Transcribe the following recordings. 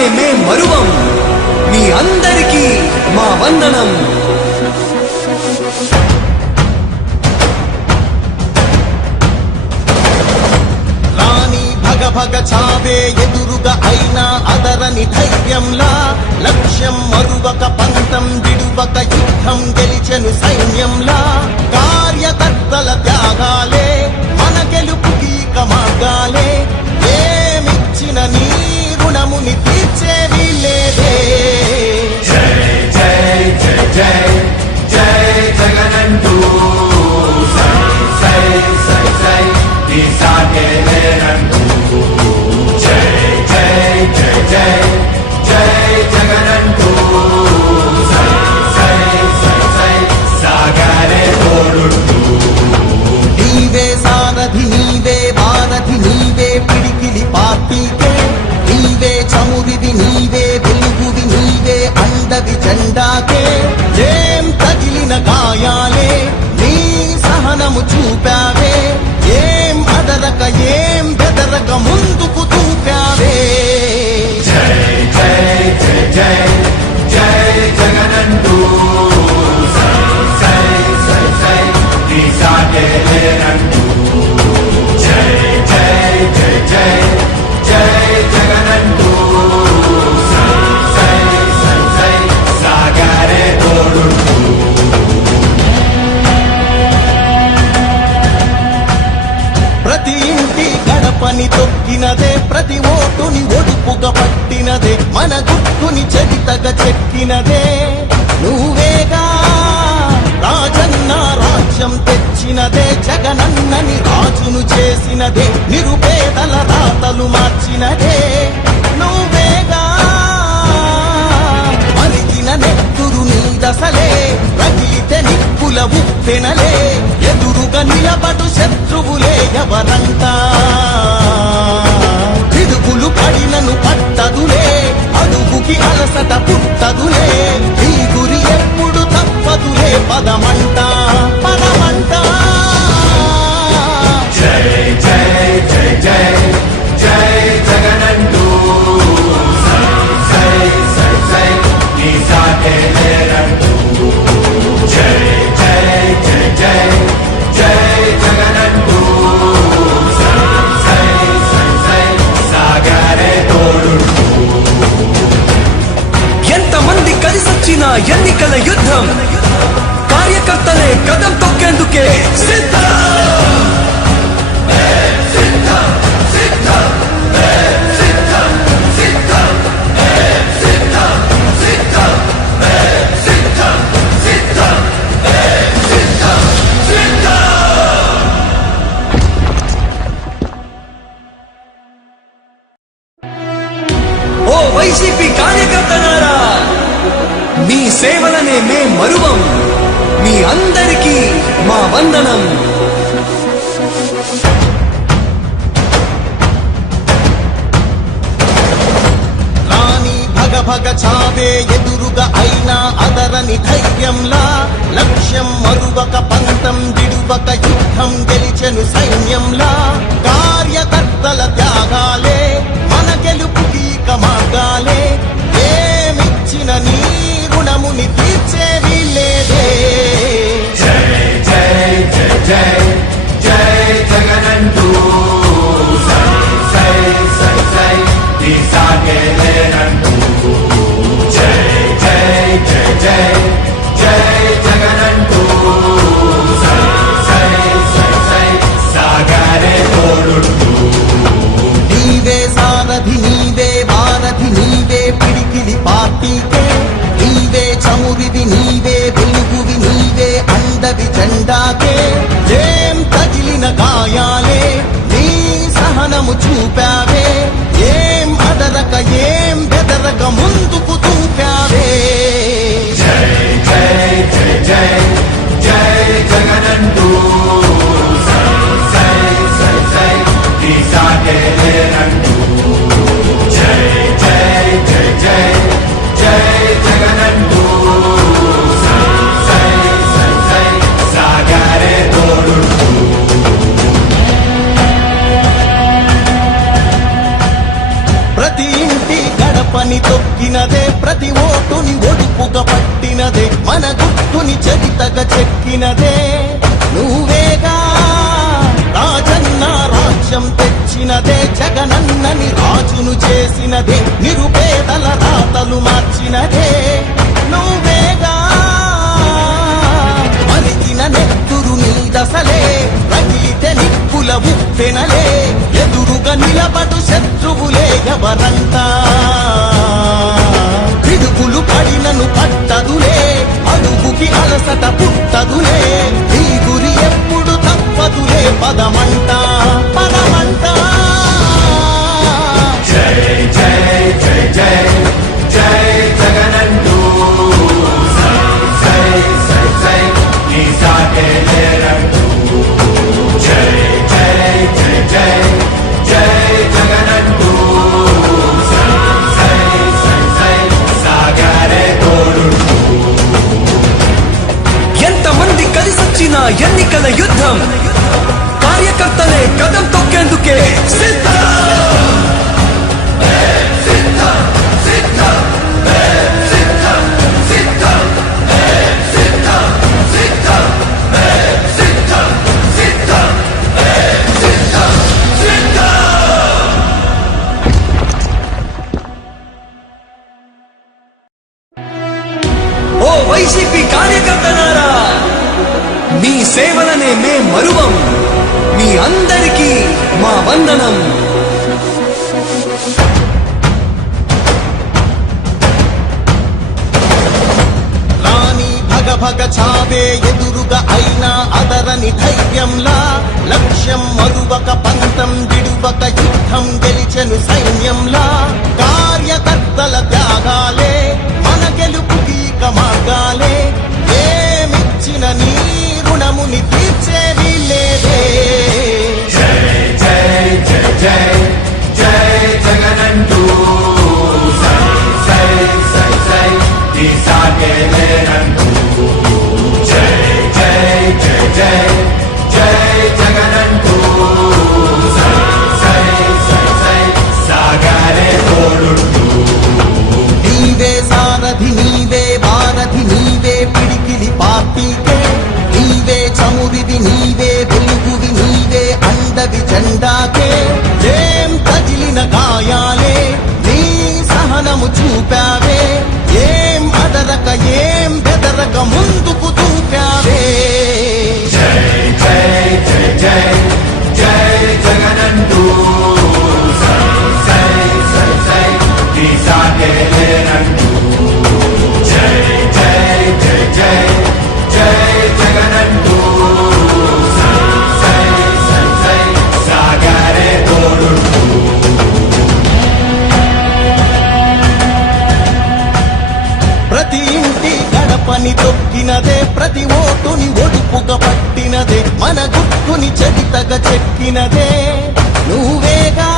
సేవలనే మేం మరువం. మీ అందరికీ మా వందనం. భగ చావే ఎదురుగా అయినా అదరని ధైర్యంలా, లక్ష్యం మరువక పంతం విడువక యుద్ధం గెలిచెను సైన్యంలా. కార్యకర్తల త్యాగాలే మన గెలుపుకి మార్గాలే. ఏమిచ్చిన నీ రుణముని తీర్చేవి లేదే. జై జై జై జై జై జగనంటూ సై సై సై సై ఈ సాగే లేనంటూ. జై జై జై జై జై జగనంటూ సై సై సై సై సాగరే తోడుంటూ. నీవే సారథి నీవే వారధి నీవే పిడికిలి పార్టీకే. నీవే చమురివి నీవే వెలుగువి నీవే అండవి జెండాకే. ఏం తగిలిన గాయాలే నీ సహనము చూపావే. ఏం అదరక ఏం బెదరక ముందుకు దూపావే. జై జై జై జై జై జగనంటూ సై సై సై సై ఈ సాగే లేనంటూ. జై జై జై జై జై జగనంటూ సై సై సై సై సాగరే తోడుంటూ. ప్రతి ఇంటి గడపని తొక్కినదే, ప్రతి ఓటుని ఒడుపుగా పట్టినదే, మన గుట్టుని చరితగా చెక్కినదే నువ్వేగా. రాజన్న రాజ్యం తెచ్చినదే, జగనన్నని రాజును చేసినదే, నిరుపేదల రాతలు మార్చినదే నువ్వేగా. మరిగిన నెత్తురు నీ దశలే, రగిలితే నిప్పుల ఉప్పెనలే. ఎదురుగా నిలబడు శత్రువులే ఎవరంతా. పిడుగులు పడినను పట్టదులే, అడుగుకి అలసట పుట్టదులే. ఈ గురి ఎప్పుడు తప్పదులే, పదమంట పదమంట. జై జై జై జై జై జగనంటూ సై సై సై సై ఈ సాగే లేనంటూ. జై జై జై జై జై జగనంటూ సై సై సై సై సాగరే తోడుంటూ. ఎంతమంది కలిసొచ్చిన ఎన్నికల యుద్ధం, కార్యకర్తలే కదం తొక్కేందుకే సిద్ధం. ఓ వైసీపీ కార్యకర్తలారా, మీ సేవలనే మేం మరువం. మీ అందరికీ మా వందనం. రాణి భగ చావే ఎదురుగా అయినా అదరని ధైర్యంలా, లక్ష్యం మరువక పంతం విడువక యుద్ధం గెలిచెను సైన్యంలా. కార్యకర్తల త్యాగాలే మన గెలుపుకి మార్గాలే. ఏమిచ్చిన నీ రుణముని తీర్చేవి లేదే. జై జై జై జై జై జగనంటూ సై సై సై సై ఈ సాగే లేనంటూ. జై జై జై జై జై జగనంటూ సై సై సై సై సాగరే తోడుంటూ. చెక్కినదే నువ్వేగా రాజన్న రాజ్యం తెచ్చినదే జగనన్నని రాజును చేసినదే నిరుపేదల రాతలు మార్చినదే నువ్వేగా మలిగిన నెత్తురు నీ దశలే రగిలితే నిప్పుల ఉప్పెనలే ఎదురుగా నిలబడు శత్రువులే ఎవరంతా పిడుగులు పడినను పట్టదులే అడుగుకి అలసట పుట్టదులే ఈ గురి ఎప్పుడు తప్పదులే పదమంట పదమంట జై జై జై జై జై జగనంటూ సై సై సై సై నీ సాటే లేరంటూ జై జై జై జై జై జగనంటూ సై సై సై సై సాగరే తోడుంటూ ఎంతమంది కలిసొచ్చిన ఎన్నికల యుద్ధం కార్యకర్తలే కదం తొక్కేందుకే సిద్ధం. ఓ వైసీపీ కార్యకర్తలారా, మీ సేవలనే మే మరువం. మీ అందరికీ మా వందనం. రాణి భగ భగ చావే ఎదురుగా అయినా అదరని ధైర్యంలా లక్ష్యం మరువక పంతం విడువక యుద్ధం గెలిచెను సైన్యంలా కార్యకర్తల త్యాగాలే మన గెలుపుకి మార్గాలే ఏమిచ్చిన నీ రుణముని తీర్చేది లేదే జై జై జై జై జై జగనంటూ సై సై సై సై నీ సాటే లేరంటూ జై జై జై జై జై జగనంటూ సై సై సై సై సాగరే తోడుంటూ నీవే సారథి నీవే వారధి నీవే పిడికిలి పార్టీకే నీవే చమురిది నీవే వెలుగువి నీవే అండవి జెండాకే ఏం తగిలిన గాయాలే నీ సహనము చూపావే ఏం అదరక ఏం బెదరక ముందుకు చూపావే జై జై జై జై జై జగనంటూ సై సై సై సై నీ సాటే లేరంటూ జై జై జై జై జై జగనంటూ సై సై సై సై సాగరే తోడుంటూ ప్రతి ఇంటి గడపని తొక్కినదే ప్రతి ఓటుని ఒడుపుగా పట్టినదే మన గుట్టుని చరితగా చెక్కినదే నువ్వేగా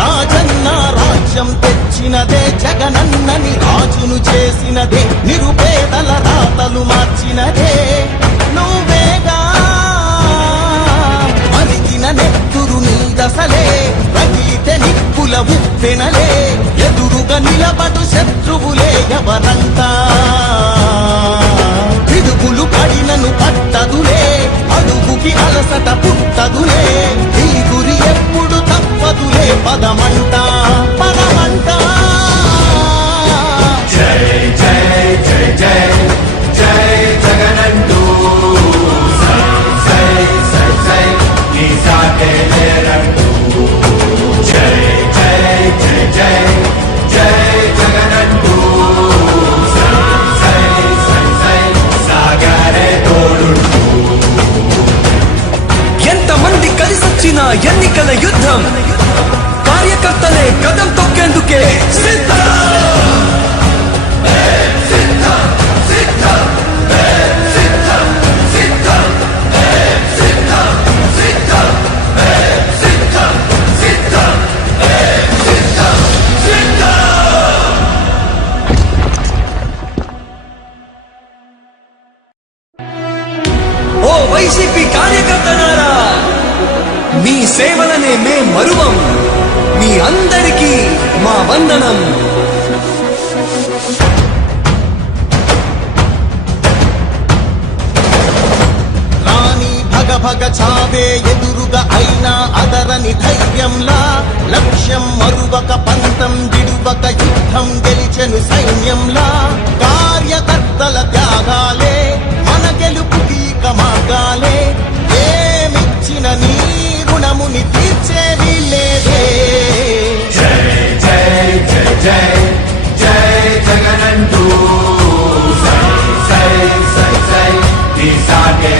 రాజన్న రాజ్యం తెచ్చినదే జగనన్నని రాజును చేసినదే నిరుపేదల రాతలు మార్చినదే నువ్వేగా మరిగిన నెత్తురు నీ దశలే రగిలితే నిప్పుల ఉప్పెనలే ఎదురుగా నిలబడు శత్రువులే ఎవరంతా పిడుగులు పడినను పట్టదులే అడుగుకి అలసట పుట్టదులే ఈ గురి ఎప్పుడు తప్పదులే పదమంట పదమంట జై జై జై జై జై జగనంటూ సై సై సై సై నీ సాటే లేరంటూ జై జై జై జై జై జగనంటూ సై సై సై సై సాగరే తోడుంటూ ఎంతమంది కలిసొచ్చిన ఎన్నికల యుద్ధం కార్యకర్తలే కదం తొక్కేందుకే సిద్ధం. ఓ వైసీపీ కార్యకర్తలారా, మీ సేవలనే మే మరువం. మీ అందరికీ మా వందనం. చావే ఎదురుగా అయినా అదరని ధైర్యంలా లక్ష్యం మరువక పంతం విడువక యుద్ధం గెలిచెను సైన్యంలా కార్యకర్తల త్యాగాలే మన గెలుపుకి ఇక మార్గాలే ఏమిచ్చిన నీ రుణముని తీర్చేది లేదే జై జై జై జై జై జగనంటూ సై సై సై సై నీ సాటే